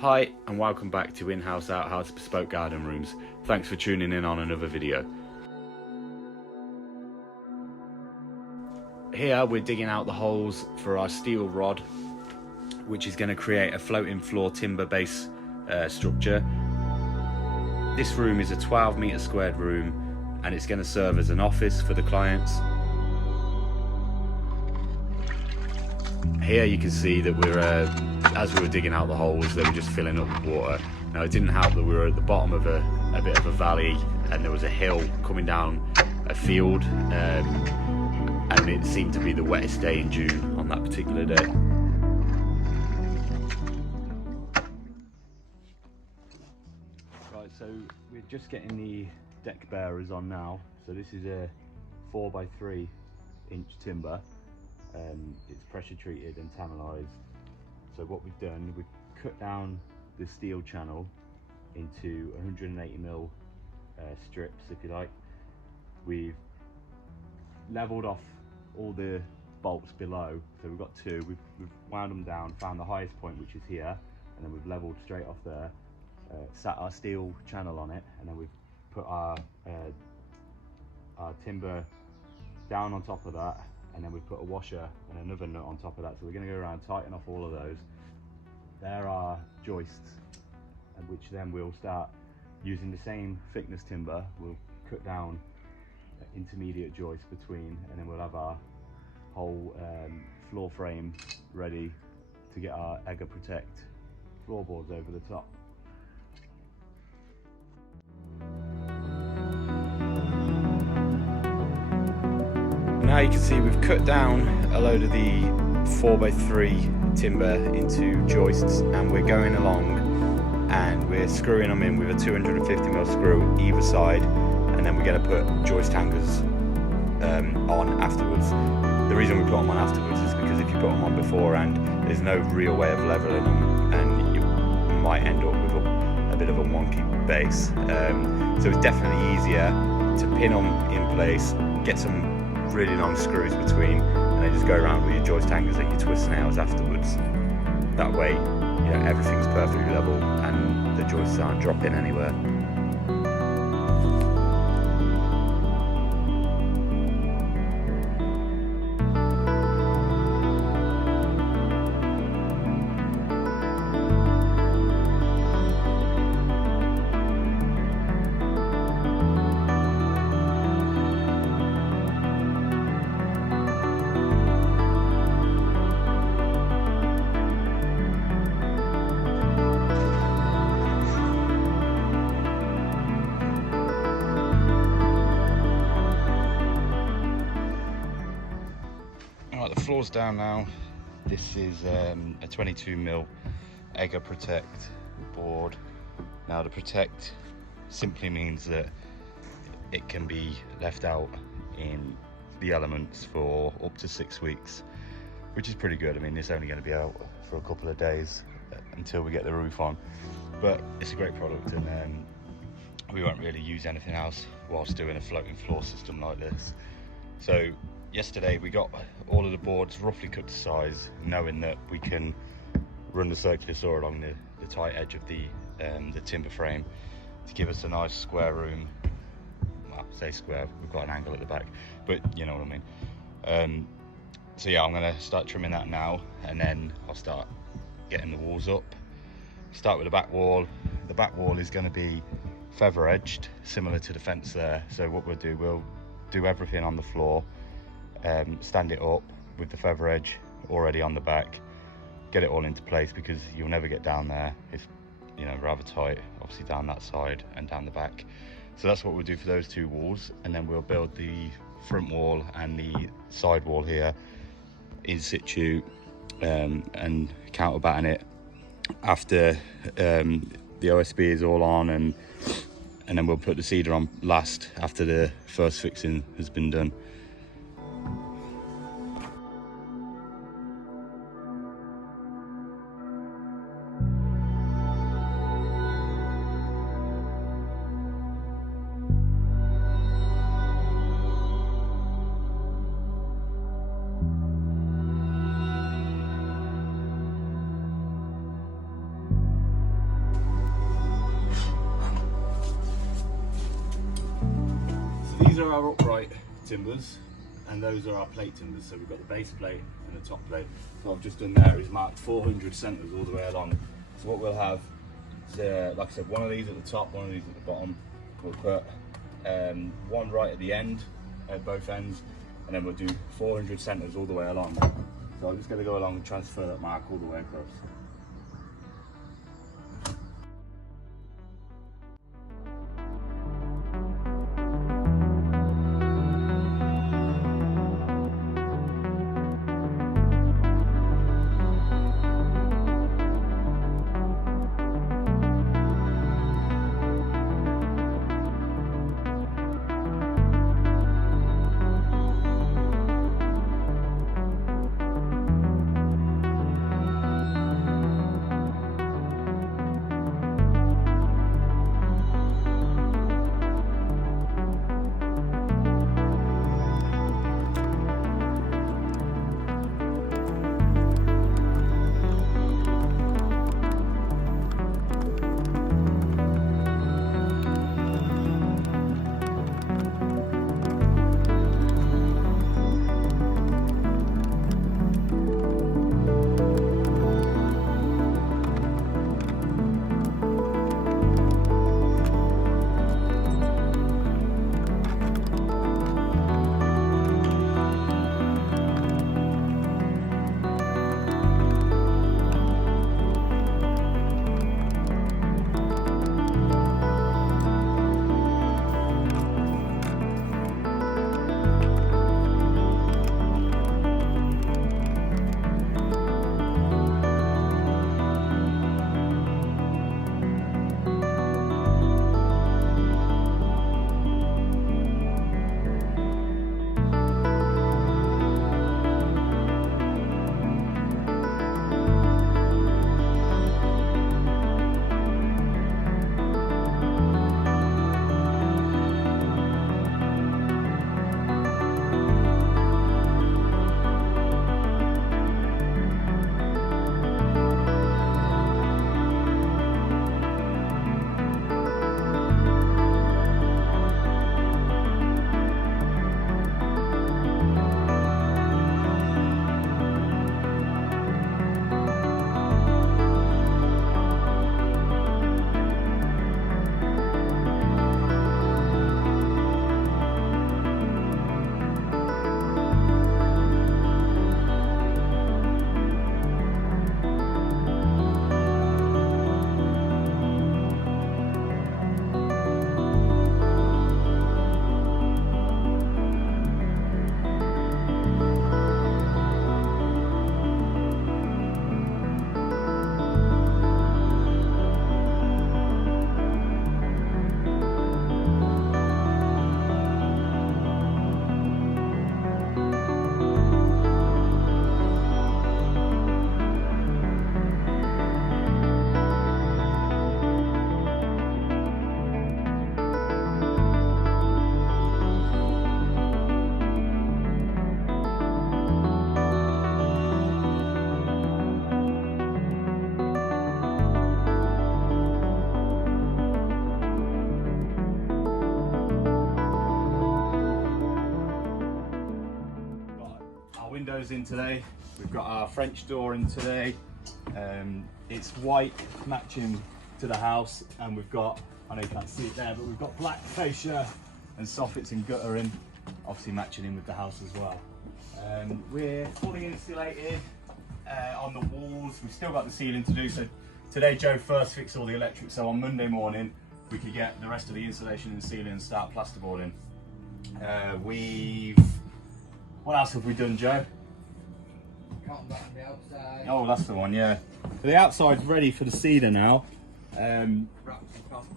Hi and welcome back to In-House Out House Bespoke Garden Rooms. Thanks for tuning in on another video. Here we're digging out the holes for our steel rod, which is going to create a floating floor timber base structure. This room is a 12 meter squared room and it's going to serve as an office for the clients. Here you can see that as we were digging out the holes, they were just filling up with water. Now it didn't help that we were at the bottom of a bit of a valley and there was a hill coming down a field, and it seemed to be the wettest day in June on that particular day. Right, so we're just getting the deck bearers on now. So this is a 4x3 inch timber. It's pressure treated and tannalized. So what we've done, we've cut down the steel channel into 180mm strips, if you like. We've leveled off all the bolts below, so we've got two. We've wound them down, found the highest point, which is here, and then we've leveled straight off there, sat our steel channel on it, and then we've put our timber down on top of that, and then we put a washer and another nut on top of that. So we're going to go around, tighten off all of those. There are joists, which then we'll start using the same thickness timber. We'll cut down intermediate joists between, and then we'll have our whole floor frame ready to get our Egger Protect floorboards over the top. Now you can see we've cut down a load of the 4x3 timber into joists, and we're going along and we're screwing them in with a 250mm screw either side, and then we're going to put joist hangers on afterwards. The reason we put them on afterwards is because if you put them on beforehand, there's no real way of leveling them and you might end up with a bit of a wonky base. So it's definitely easier to pin them in place, get some really long screws between, and then just go around with your joist hangers and your twist nails afterwards. That way, everything's perfectly level and the joists aren't dropping anywhere. Right, the floor's down now. This is a 22mm Egger Protect board. Now the Protect simply means that it can be left out in the elements for up to 6 weeks, which is pretty good. I mean, it's only going to be out for a couple of days until we get the roof on, but it's a great product, and we won't really use anything else whilst doing a floating floor system like this. So yesterday we got all of the boards roughly cut to size, knowing that we can run the circular saw along the tight edge of the timber frame to give us a nice square room. Well, say square, we've got an angle at the back, but you know what I mean. So yeah, I'm going to start trimming that now, and then I'll start getting the walls up. Start with the back wall. The back wall is going to be feather edged, similar to the fence there. So what we'll do everything on the floor, stand it up with the feather edge already on the back, get it all into place, because you'll never get down there. It's rather tight, obviously, down that side and down the back. So that's what we'll do for those two walls, and then we'll build the front wall and the side wall here in situ, and counterbatten it after the OSB is all on, and then we'll put the cedar on last after the first fixing has been done. these are our upright timbers, and those are our plate timbers. So we've got the base plate and the top plate. So what I've just done there is marked 400 centres all the way along. So what we'll have is, like I said, one of these at the top, one of these at the bottom. We'll put one right at the end, at both ends, and then we'll do 400 centres all the way along. So I'm just going to go along and transfer that mark all the way across. Windows in today. We've got our French door in today. It's white matching to the house, and we've got, I know you can't see it there, but we've got black fascia and soffits and gutter in, obviously matching in with the house as well. We're fully insulated on the walls. We've still got the ceiling to do, so today Joe first fixed all the electric, so on Monday morning we could get the rest of the insulation and ceiling and start plasterboarding. What else have we done, Joe? Cotton back on the outside. Oh, that's the one, yeah. The outside's ready for the cedar now.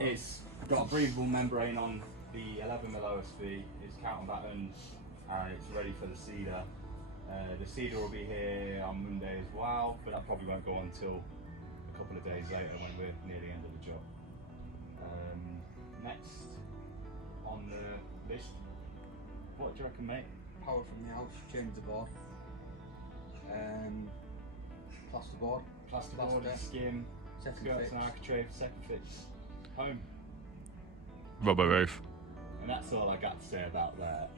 It's got a breathable membrane on the 11mm OSB. It's counterbatten and it's ready for the cedar. The cedar will be here on Monday as well, but that probably won't go on until a couple of days later when we're near the end of the job. Next on the list, what do you reckon, mate? Powered from the house, change the board. Plasterboard. Plasterboard, skim, skirts and architrave, second fix. Home. Rubber roof. And that's all I got to say about that.